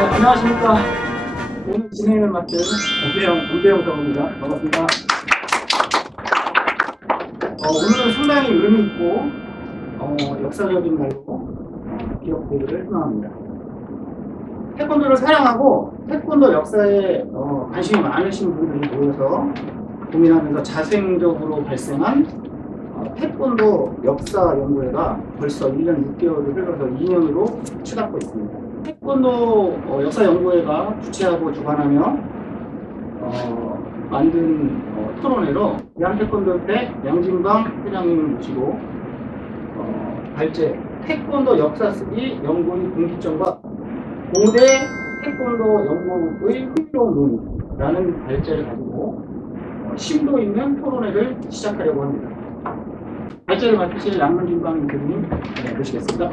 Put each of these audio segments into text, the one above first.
안녕하십니까. 오늘 진행을 맡은 엄대영 사원입니다. 반갑습니다. 오늘은 상당히 의미 있고 역사적인 날로 기억되기를 희망합니다. 태권도를 사랑하고 태권도 역사에 관심이 많으신 분들이 모여서 고민하면서 자생적으로 발생한 태권도 역사 연구회가 벌써 1년 6개월을 흘러서 2년으로 치닫고 있습니다. 태권도 역사 연구회가 주최하고 주관하며 만든 토론회로 대한태권도협회 양진광 회장님을 모시고 발제 태권도 역사 쓰기 연구의 공기점과 고대 태권도 연구의 흥미로운 논의라는 발제를 가지고 심도 있는 토론회를 시작하려고 합니다. 발제를 맡으실 양진광 교수님 모시겠습니다.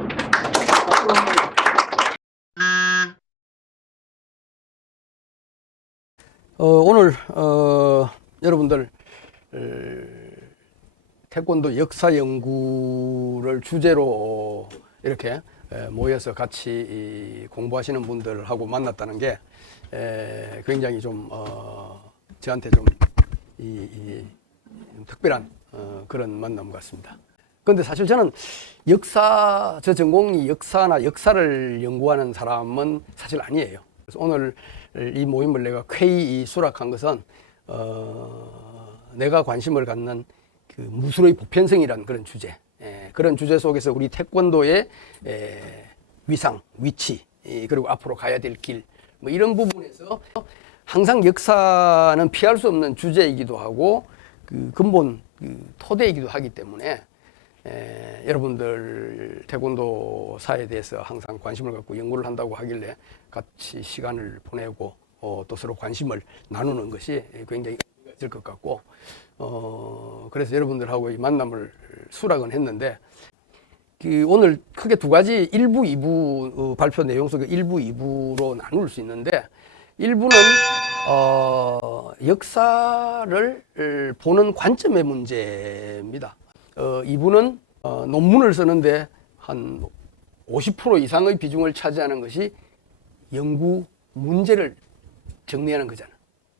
오늘 여러분들 태권도 역사 연구를 주제로 이렇게 모여서 같이 공부하시는 분들하고 만났다는 게 굉장히 좀 저한테 좀 특별한 그런 만남 같습니다. 그런데 사실 저는 저 전공이 역사나 역사를 연구하는 사람은 사실 아니에요. 그래서 오늘 이 모임을 내가 쾌히 수락한 것은 내가 관심을 갖는 그 무술의 보편성이라는 그런 주제, 그런 주제 속에서 우리 태권도의 위상, 위치, 그리고 앞으로 가야 될 길, 뭐 이런 부분에서 항상 역사는 피할 수 없는 주제이기도 하고 그 근본 토대이기도 하기 때문에 여러분들 태권도사에 대해서 항상 관심을 갖고 연구를 한다고 하길래 같이 시간을 보내고 또 서로 관심을 나누는 것이 굉장히 의미가 있을 것 같고 그래서 여러분들하고 이 만남을 수락은 했는데 오늘 크게 두 가지 1부, 2부 발표 내용 속에 1부, 2부로 나눌 수 있는데 1부는 역사를 보는 관점의 문제입니다. 2부는 논문을 쓰는데 한 50% 이상의 비중을 차지하는 것이 연구 문제를 정리하는 거잖아.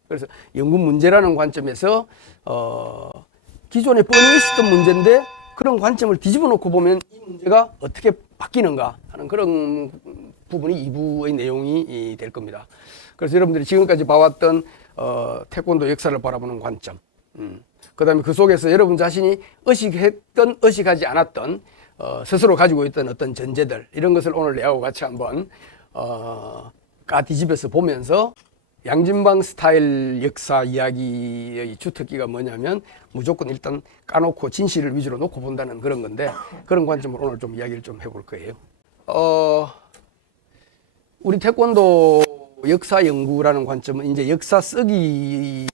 그래서 연구 문제라는 관점에서 기존에 뻔히 있었던 문제인데 그런 관점을 뒤집어 놓고 보면 이 문제가 어떻게 바뀌는가 하는 그런 부분이 2부의 내용이 될 겁니다. 그래서 여러분들이 지금까지 봐왔던 태권도 역사를 바라보는 관점, 그 다음에 그 속에서 여러분 자신이 의식했던 의식하지 않았던 스스로 가지고 있던 어떤 전제들, 이런 것을 오늘 내하고 같이 한번 까뒤집어서 보면서 양진광 스타일 역사 이야기의 주특기가 뭐냐면 무조건 일단 까놓고 진실을 위주로 놓고 본다는 그런 건데, 그런 관점으로 오늘 좀 이야기를 좀 해볼 거예요. 우리 태권도 역사 연구라는 관점은 이제 역사 쓰기가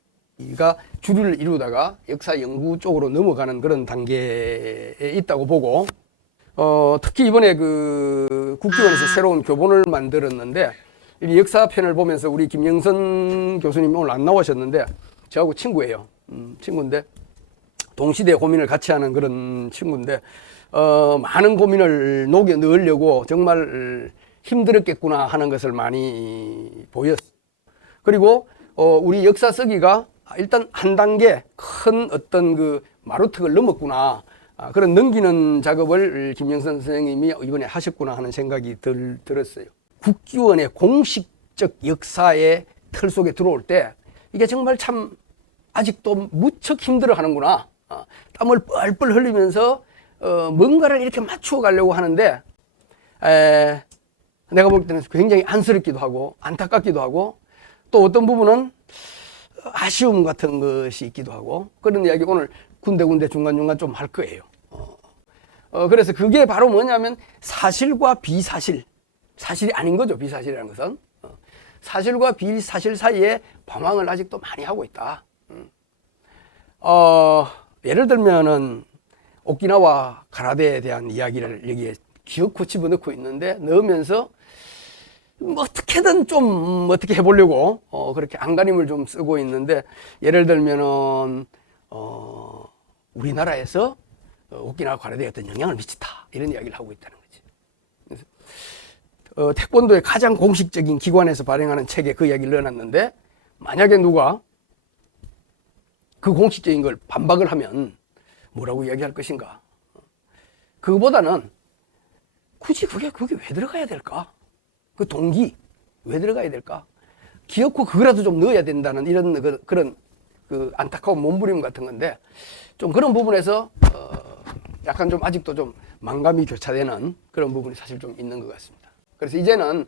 주류를 이루다가 역사 연구 쪽으로 넘어가는 그런 단계에 있다고 보고, 특히 이번에 그 국기원에서 새로운 교본을 만들었는데, 이 역사편을 보면서 우리 김영선 교수님이 오늘 안 나오셨는데 저하고 친구예요. 친구인데 동시대 고민을 같이 하는 그런 친구인데 많은 고민을 녹여 넣으려고 정말 힘들었겠구나 하는 것을 많이 보였어요. 그리고 우리 역사 쓰기가 일단 한 단계 큰 어떤 그 마루턱을 넘었구나, 그런 넘기는 작업을 김영선 선생님이 이번에 하셨구나 하는 생각이 들었어요. 국기원의 공식적 역사의 틀 속에 들어올 때 이게 정말 참 아직도 무척 힘들어 하는구나, 땀을 뻘뻘 흘리면서 뭔가를 이렇게 맞추어 가려고 하는데 내가 볼 때는 굉장히 안쓰럽기도 하고 안타깝기도 하고 또 어떤 부분은 아쉬움 같은 것이 있기도 하고, 그런 이야기 오늘 군데군데 중간중간 좀 할 거예요. 그래서 그게 바로 뭐냐면 사실과 비사실, 사실이 아닌 거죠. 비사실이라는 것은 사실과 비사실 사이에 방황을 아직도 많이 하고 있다. 예를 들면은 오키나와 가라데에 대한 이야기를 여기에 기어코 집어넣고 있는데, 넣으면서 어떻게든 좀 어떻게 해보려고 그렇게 안간힘을 좀 쓰고 있는데, 예를 들면은 우리나라에서 오키나와 가라데에 어떤 영향을 미쳤다, 이런 이야기를 하고 있다는 거지. 그래서 태권도의 가장 공식적인 기관에서 발행하는 책에 그 이야기를 넣어놨는데, 만약에 누가 그 공식적인 걸 반박을 하면 뭐라고 이야기할 것인가? 그거보다는 굳이 그게 왜 들어가야 될까? 그 동기 왜 들어가야 될까? 기어코 그거라도 좀 넣어야 된다는 이런 그런 안타까운 몸부림 같은 건데, 좀 그런 부분에서 약간 좀 아직도 좀 만감이 교차되는 그런 부분이 사실 좀 있는 것 같습니다. 그래서 이제는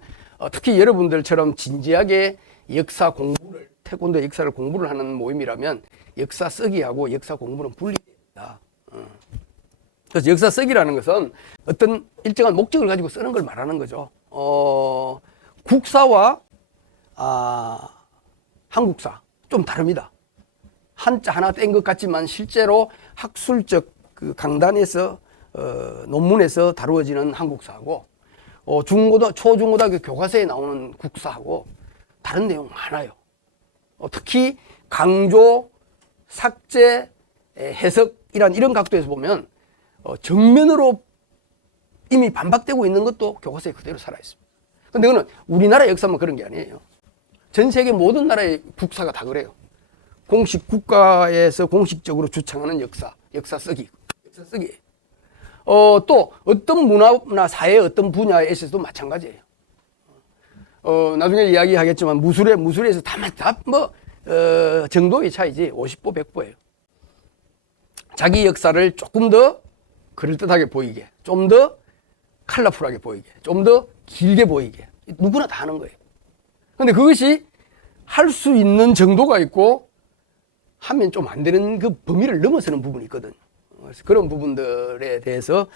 특히 여러분들처럼 진지하게 역사 공부를, 태권도 역사를 공부를 하는 모임이라면 역사 쓰기하고 역사 공부는 분리됩니다. 그래서 역사 쓰기라는 것은 어떤 일정한 목적을 가지고 쓰는 걸 말하는 거죠. 국사와 한국사 좀 다릅니다. 한자 하나 뗀 것 같지만 실제로 학술적 그 강단에서 논문에서 다루어지는 한국사하고 초중고등학교 교과서에 나오는 국사하고 다른 내용 많아요. 특히 강조, 삭제, 해석이란 이런 각도에서 보면 정면으로 이미 반박되고 있는 것도 교과서에 그대로 살아있습니다. 근데 그거는 우리나라 역사만 그런 게 아니에요. 전 세계 모든 나라의 국사가 다 그래요. 공식 국가에서 공식적으로 주창하는 역사 쓰기. 또 어떤 문화나 사회의 어떤 분야에 있어서도 마찬가지예요. 나중에 이야기하겠지만 무술에서 정도의 차이지 50보 100보예요. 자기 역사를 조금 더 그럴듯하게 보이게, 좀 더 컬러풀하게 보이게, 좀 더 길게 보이게 누구나 다 하는 거예요. 근데 그것이 할 수 있는 정도가 있고 하면 좀 안 되는 그 범위를 넘어서는 부분이 있거든요. 그래서 그런 부분들에 대해서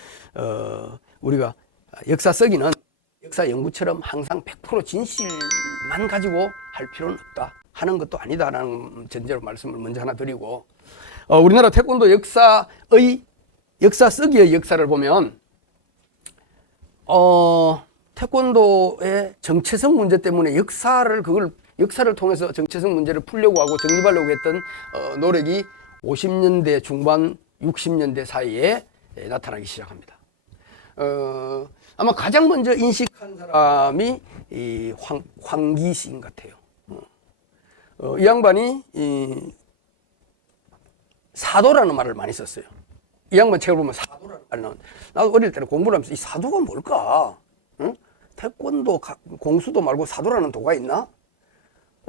우리가 역사 쓰기는 역사 연구처럼 항상 100% 진실만 가지고 할 필요는 없다 하는 것도 아니다라는 전제로 말씀을 먼저 하나 드리고, 우리나라 태권도 역사 쓰기의 역사를 보면 태권도의 정체성 문제 때문에 역사를 통해서 정체성 문제를 풀려고 하고 정립하려고 했던 노력이 50년대 중반 60년대 사이에 나타나기 시작합니다. 아마 가장 먼저 인식한 사람이 이 황기 시인 같아요. 이 양반이 사도라는 말을 많이 썼어요. 이 양반 책을 보면 사도라는 말이 나오는데, 나도 어릴 때는 공부를 하면서 이 사도가 뭘까? 응? 태권도 공수도 말고 사도라는 도가 있나?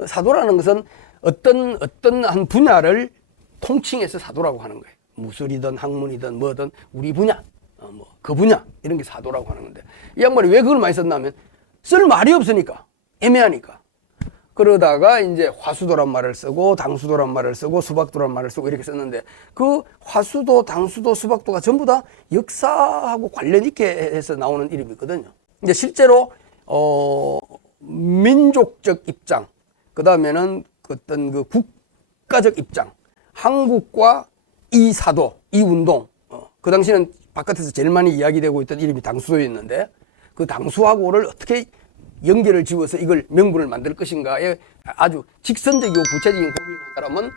사도라는 것은 어떤 한 분야를 통칭해서 사도라고 하는 거예요. 무술이든 학문이든 뭐든 우리 분야, 그 분야 이런 게 사도라고 하는 건데, 이 양반이 왜 그걸 많이 썼냐면 쓸 말이 없으니까, 애매하니까. 그러다가 이제 화수도란 말을 쓰고 당수도란 말을 쓰고 수박도란 말을 쓰고 이렇게 썼는데, 그 화수도, 당수도, 수박도가 전부 다 역사하고 관련 있게 해서 나오는 이름이거든요. 이제 실제로 민족적 입장, 그 다음에는 어떤 그 국가적 입장, 한국과 이 사도, 이 운동, 그 당시에는 바깥에서 제일 많이 이야기되고 있던 이름이 당수도였는데, 그 당수하고를 어떻게 연결을 지어서 이걸 명분을 만들 것인가에 아주 직선적이고 구체적인 고민을 한 사람은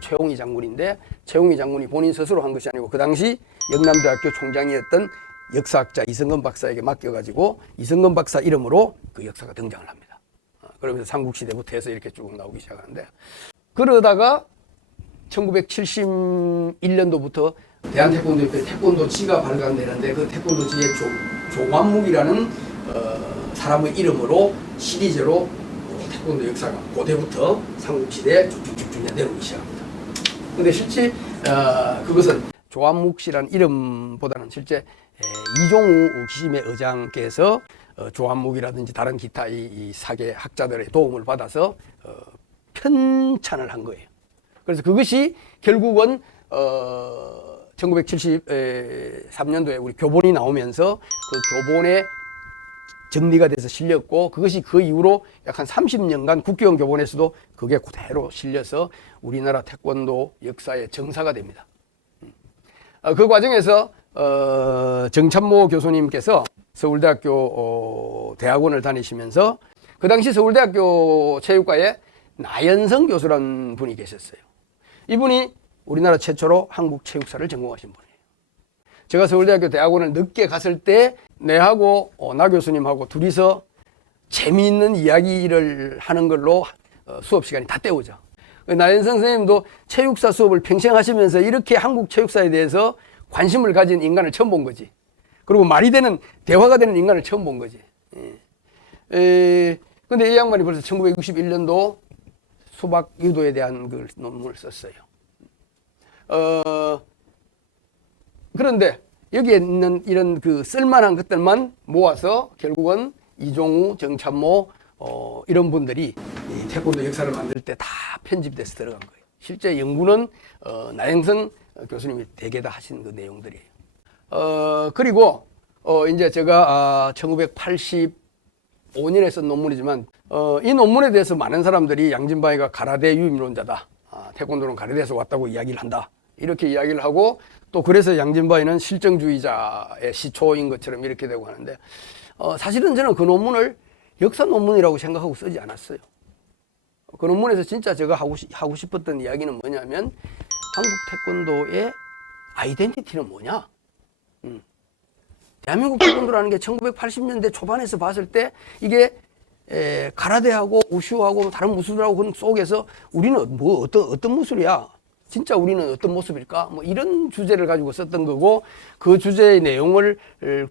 최홍희 장군인데, 최홍희 장군이 본인 스스로 한 것이 아니고 그 당시 영남대학교 총장이었던 역사학자 이성근 박사에게 맡겨가지고 이성근 박사 이름으로 그 역사가 등장을 합니다. 그러면서 삼국시대부터 해서 이렇게 쭉 나오기 시작하는데, 그러다가 1971년도부터 대한태권도협회 태권도지가 발간되는데, 그 태권도지의 조관묵이라는 사람의 이름으로 시리즈로 태권도 역사가 그때부터 삼국시대에 쭉쭉쭉 내려오기 시작합니다. 근데 실제 그것은 조한묵 씨라는 이름보다는 실제 이종우 기심의 의장께서 조한묵이라든지 다른 기타 이 사계 학자들의 도움을 받아서 편찬을 한 거예요. 그래서 그것이 결국은 1973년도에 우리 교본이 나오면서 그 교본에 정리가 돼서 실렸고, 그것이 그 이후로 약 한 30년간 국기원 교본에서도 그게 그대로 실려서 우리나라 태권도 역사의 정사가 됩니다. 그 과정에서 정찬모 교수님께서 서울대학교 대학원을 다니시면서 그 당시 서울대학교 체육과에 나연성 교수라는 분이 계셨어요. 이분이 우리나라 최초로 한국 체육사를 전공하신 분이에요. 제가 서울대학교 대학원을 늦게 갔을 때 내하고 나 교수님하고 둘이서 재미있는 이야기를 하는 걸로 수업 시간이 다 때우죠. 나현성 선생님도 체육사 수업을 평생 하시면서 이렇게 한국 체육사에 대해서 관심을 가진 인간을 처음 본 거지. 그리고 말이 되는, 대화가 되는 인간을 처음 본 거지. 근데 이 양반이 벌써 1961년도 수박 유도에 대한 그 논문을 썼어요. 그런데 여기에 있는 이런 그 쓸만한 것들만 모아서 결국은 이종우, 정찬모, 이런 분들이 이 태권도 역사를 만들 때 다 편집돼서 들어간 거예요. 실제 연구는 나영성 교수님이 대개 다 하신 그 내용들이에요. 그리고 이제 제가 1985년에 쓴 논문이지만 이 논문에 대해서 많은 사람들이 양진바이가 가라데 유임론자다. 태권도는 가라데에서 왔다고 이야기를 한다. 이렇게 이야기를 하고 또 그래서 양진바이는 실정주의자의 시초인 것처럼 이렇게 되고 하는데 사실은 저는 그 논문을 역사 논문이라고 생각하고 쓰지 않았어요. 그 논문에서 진짜 제가 하고 싶었던 이야기는 뭐냐면 한국 태권도의 아이덴티티는 뭐냐? 대한민국 태권도라는 게 1980년대 초반에서 봤을 때 이게 가라데하고 우슈하고 다른 무술하고 속에서 우리는 뭐 어떤 무술이야? 진짜 우리는 어떤 모습일까? 뭐 이런 주제를 가지고 썼던 거고 그 주제의 내용을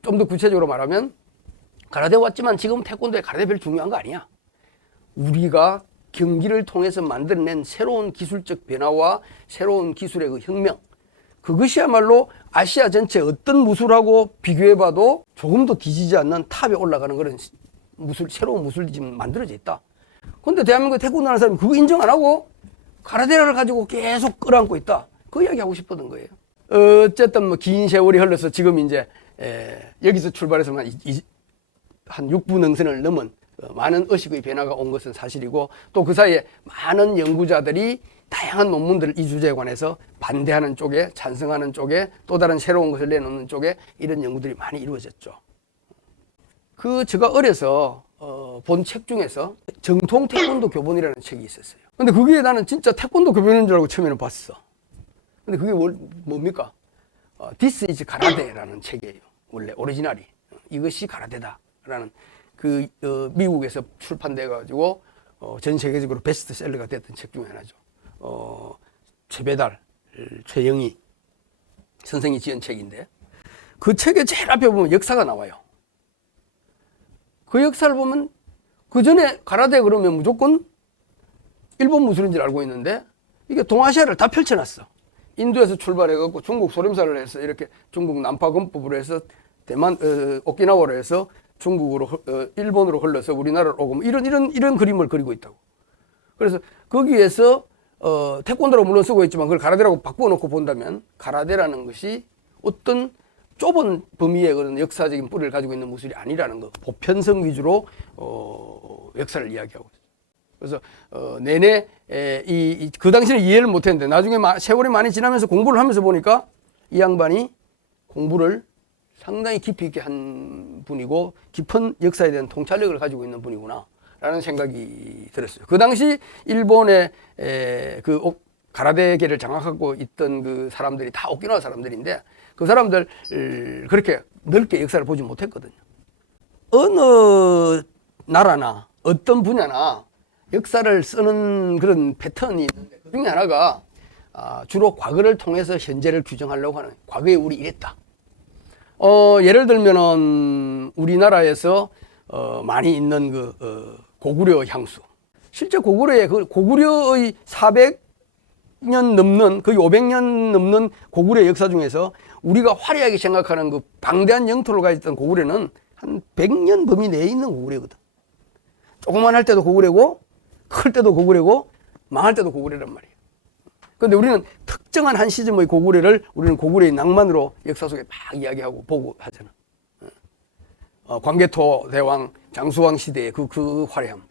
좀 더 구체적으로 말하면 가라데 왔지만 지금 태권도에 가라데 별로 중요한 거 아니야. 우리가 경기를 통해서 만들어낸 새로운 기술적 변화와 새로운 기술의 그 혁명, 그것이야말로 아시아 전체 어떤 무술하고 비교해봐도 조금도 뒤지지 않는 탑에 올라가는 그런 새로운 무술이 지금 만들어져 있다. 그런데 대한민국 태권도 하는 사람이 그거 인정 안 하고 가라데를 가지고 계속 끌어안고 있다. 그 이야기 하고 싶었던 거예요. 어쨌든 뭐 긴 세월이 흘러서 지금 이제 여기서 출발해서 한 6부 능선을 넘은 많은 의식의 변화가 온 것은 사실이고 또 그 사이에 많은 연구자들이 다양한 논문들을 이 주제에 관해서 반대하는 쪽에 찬성하는 쪽에 또 다른 새로운 것을 내놓는 쪽에 이런 연구들이 많이 이루어졌죠. 제가 어려서 본 책 중에서 정통 태권도 교본이라는 책이 있었어요. 근데 그게 나는 진짜 태권도 교본인 줄 알고 처음에는 봤어. 근데 그게 뭡니까? This is 가라데라는 책이에요. 원래 오리지널이. 이것이 가라데다라는 미국에서 출판돼가지고 전 세계적으로 베스트셀러가 됐던 책 중에 하나죠. 최배달, 최영희 선생이 지은 책인데 그 책의 제일 앞에 보면 역사가 나와요. 그 역사를 보면 그 전에 가라데 그러면 무조건 일본 무술인 줄 알고 있는데 이게 동아시아를 다 펼쳐놨어. 인도에서 출발해갖고 중국 소림사를 해서 이렇게 중국 난파건법으로 해서 대만 오키나와로 해서 중국으로 일본으로 흘러서 우리나라로 오고 이런 그림을 그리고 있다고. 그래서 거기에서 태권도라고 물론 쓰고 있지만 그걸 가라데라고 바꿔놓고 본다면 가라데라는 것이 어떤 좁은 범위의 그런 역사적인 뿌리를 가지고 있는 무술이 아니라는 거. 보편성 위주로 역사를 이야기하고 있어요. 그래서 내내 그 당시는 이해를 못했는데 나중에 세월이 많이 지나면서 공부를 하면서 보니까 이 양반이 공부를 상당히 깊이 있게 한 분이고 깊은 역사에 대한 통찰력을 가지고 있는 분이구나 라는 생각이 들었어요. 그 당시 일본의 가라데계를 장악하고 있던 그 사람들이 다 오키나와 사람들인데 그 사람들 그렇게 넓게 역사를 보지 못했거든요. 어느 나라나 어떤 분야나 역사를 쓰는 그런 패턴이 있는데 그 중에 하나가 주로 과거를 통해서 현재를 규정하려고 하는 과거에 우리 이랬다. 예를 들면은 우리나라에서 많이 있는 고구려 향수. 실제 고구려의 400년 넘는 거의 500년 넘는 고구려 역사 중에서 우리가 화려하게 생각하는 그 방대한 영토를 가졌던 고구려는 한 100년 범위 내에 있는 고구려거든. 조그만할 때도 고구려고 클 때도 고구려고 망할 때도 고구려란 말이에요. 그런데 우리는 특정한 한 시점의 고구려를 우리는 고구려의 낭만으로 역사 속에 막 이야기하고 보고 하잖아. 광개토 대왕, 장수왕 시대의 그 화려함.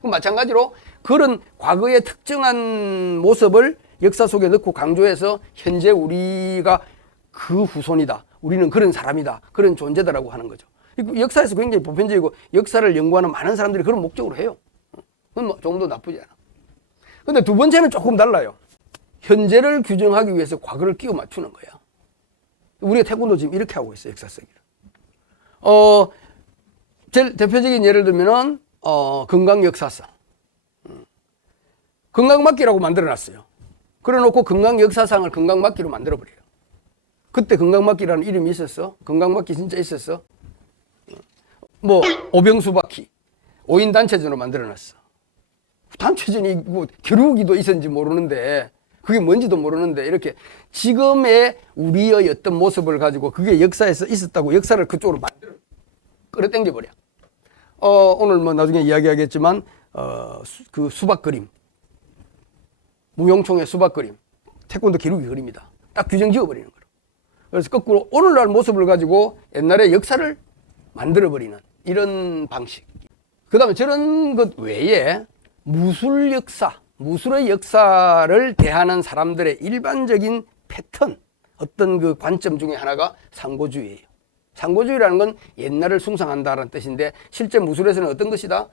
마찬가지로 그런 과거의 특정한 모습을 역사 속에 넣고 강조해서 현재 우리가 그 후손이다. 우리는 그런 사람이다. 그런 존재다라고 하는 거죠. 역사에서 굉장히 보편적이고 역사를 연구하는 많은 사람들이 그런 목적으로 해요. 그건 조금도 나쁘지 않아. 근데 두 번째는 조금 달라요. 현재를 규정하기 위해서 과거를 끼워 맞추는 거야. 우리가 태권도 지금 이렇게 하고 있어요. 역사 쓰기를. 제일 대표적인 예를 들면은 건강 역사상. 건강맞기라고 만들어놨어요. 그래놓고 건강 역사상을 건강맞기로 만들어버려요. 그때 건강맞기라는 이름이 있었어? 건강맞기 진짜 있었어? 뭐 오병수바퀴 5인 단체전으로 만들어놨어. 단체전이 뭐 겨루기도 있었는지 모르는데 그게 뭔지도 모르는데 이렇게 지금의 우리의 어떤 모습을 가지고 그게 역사에서 있었다고 역사를 그쪽으로 만들어 끌어당겨버려. 오늘 뭐 나중에 이야기하겠지만 그 수박 그림, 무용총의 수박 그림, 태권도 기록이 그림이다. 딱 규정 지어버리는 거예요. 그래서 거꾸로 오늘날 모습을 가지고 옛날의 역사를 만들어버리는 이런 방식. 그 다음에 저런 것 외에 무술 역사, 무술의 역사를 대하는 사람들의 일반적인 패턴, 어떤 그 관점 중에 하나가 상고주의예요. 상고주의라는 건 옛날을 숭상한다는 뜻인데 실제 무술에서는 어떤 것이다?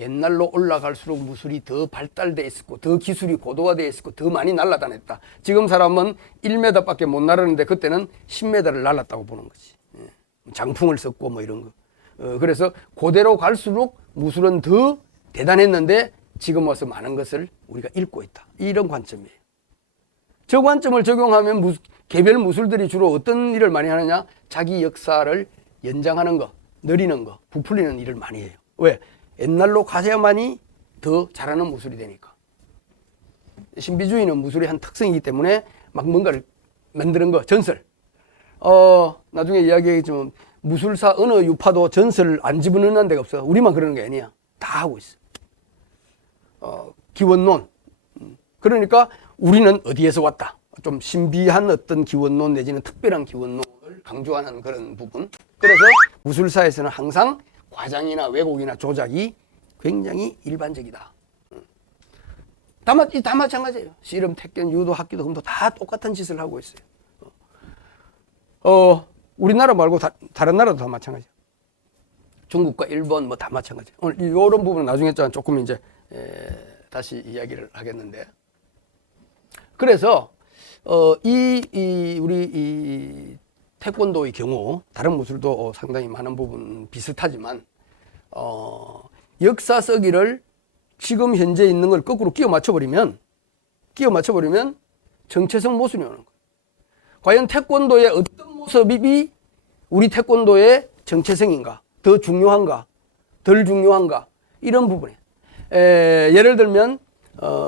옛날로 올라갈수록 무술이 더 발달되어 있었고 더 기술이 고도화되어 있었고 더 많이 날아다녔다. 지금 사람은 1m밖에 못 날았는데 그때는 10m를 날았다고 보는 거지. 장풍을 썼고 뭐 이런 거. 그래서 그대로 갈수록 무술은 더 대단했는데 지금 와서 많은 것을 우리가 잃고 있다. 이런 관점이에요. 저 관점을 적용하면 개별 무술들이 주로 어떤 일을 많이 하느냐? 자기 역사를 연장하는 거, 늘리는 거, 부풀리는 일을 많이 해요. 왜? 옛날로 가야만이 더 잘하는 무술이 되니까. 신비주의는 무술의 한 특성이기 때문에 막 뭔가를 만드는 거, 전설. 나중에 이야기하겠지만 무술사 어느 유파도 전설을 안 집어넣는 데가 없어. 우리만 그러는 게 아니야. 다 하고 있어. 기원론. 그러니까 우리는 어디에서 왔다. 좀 신비한 어떤 기원론 내지는 특별한 기원론을 강조하는 그런 부분. 그래서 무술사에서는 항상 과장이나 왜곡이나 조작이 굉장히 일반적이다. 다 마찬가지예요. 씨름, 태권, 유도, 학기도, 금도 다 똑같은 짓을 하고 있어요. 우리나라 말고 다른 나라도 다 마찬가지예요. 중국과 일본 뭐 다 마찬가지예요. 오늘 이런 부분은 나중에 조금 이제 다시 이야기를 하겠는데. 그래서 우리 태권도의 경우 다른 무술도 상당히 많은 부분 비슷하지만 역사 쓰기를 지금 현재 있는 걸 거꾸로 끼워 맞춰버리면 정체성 모순이 오는 거예요. 과연 태권도의 어떤 모습이 우리 태권도의 정체성인가? 더 중요한가? 덜 중요한가? 이런 부분에 예를 들면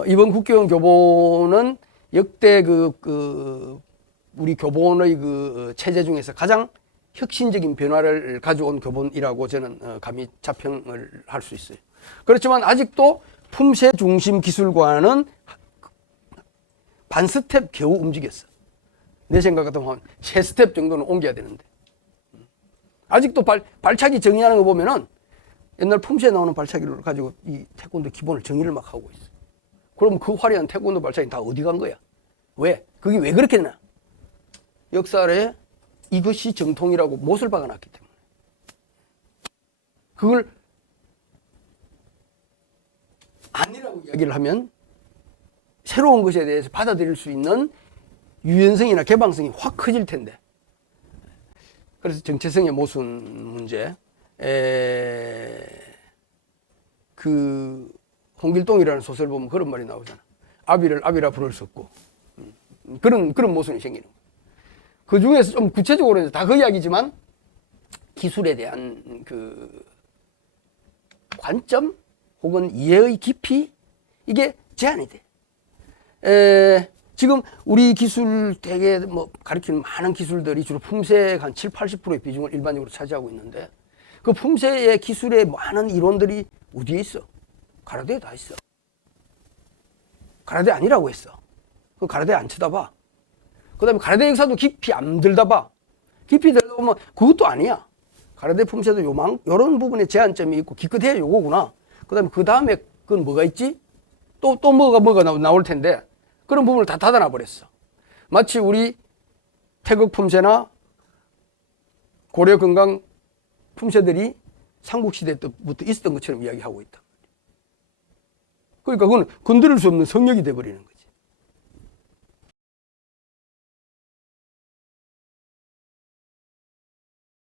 이번 국교원 교본은 역대 우리 교본의 그 체제 중에서 가장 혁신적인 변화를 가져온 교본이라고 저는 감히 자평을 할 수 있어요. 그렇지만 아직도 품새 중심 기술과는 반 스텝 겨우 움직였어. 내 생각 같으면 세 스텝 정도는 옮겨야 되는데 아직도 발차기 정의하는 거 보면은 옛날 품새에 나오는 발차기를 가지고 이 태권도 기본을 정의를 막 하고 있어. 그럼 그 화려한 태권도 발차기 다 어디 간 거야? 왜? 그게 왜 그렇게 되나? 역사에 이것이 정통이라고 못을 박아놨기 때문에. 그걸 아니라고 이야기를 하면 새로운 것에 대해서 받아들일 수 있는 유연성이나 개방성이 확 커질 텐데. 그래서 정체성의 모순 문제. 그 홍길동이라는 소설 보면 그런 말이 나오잖아. 아비를 아비라 부를 수 없고. 그런 모순이 생기는 거예요. 그 중에서 좀 구체적으로 다 그 이야기지만 기술에 대한 그 관점 혹은 이해의 깊이 이게 제한이 돼. 지금 우리 기술 되게 뭐 가르치는 많은 기술들이 주로 품새가 한 7, 80%의 비중을 일반적으로 차지하고 있는데 그 품새의 기술의 많은 이론들이 어디에 있어? 가라데에 다 있어. 가라데 아니라고 했어. 그 가라데 안 쳐다봐. 그 다음에 가라데 역사도 깊이 안 들다봐. 깊이 들다보면 그것도 아니야. 가라데 품새도 요런 부분에 제한점이 있고 기껏해야 요거구나. 그 다음에 그건 뭐가 있지? 또 뭐가 나올 텐데 그런 부분을 다 닫아놔 버렸어. 마치 우리 태극 품새나 고려 건강 품새들이 삼국시대 때부터 있었던 것처럼 이야기하고 있다. 그러니까 그건 건드릴 수 없는 성역이 돼버리는 거야.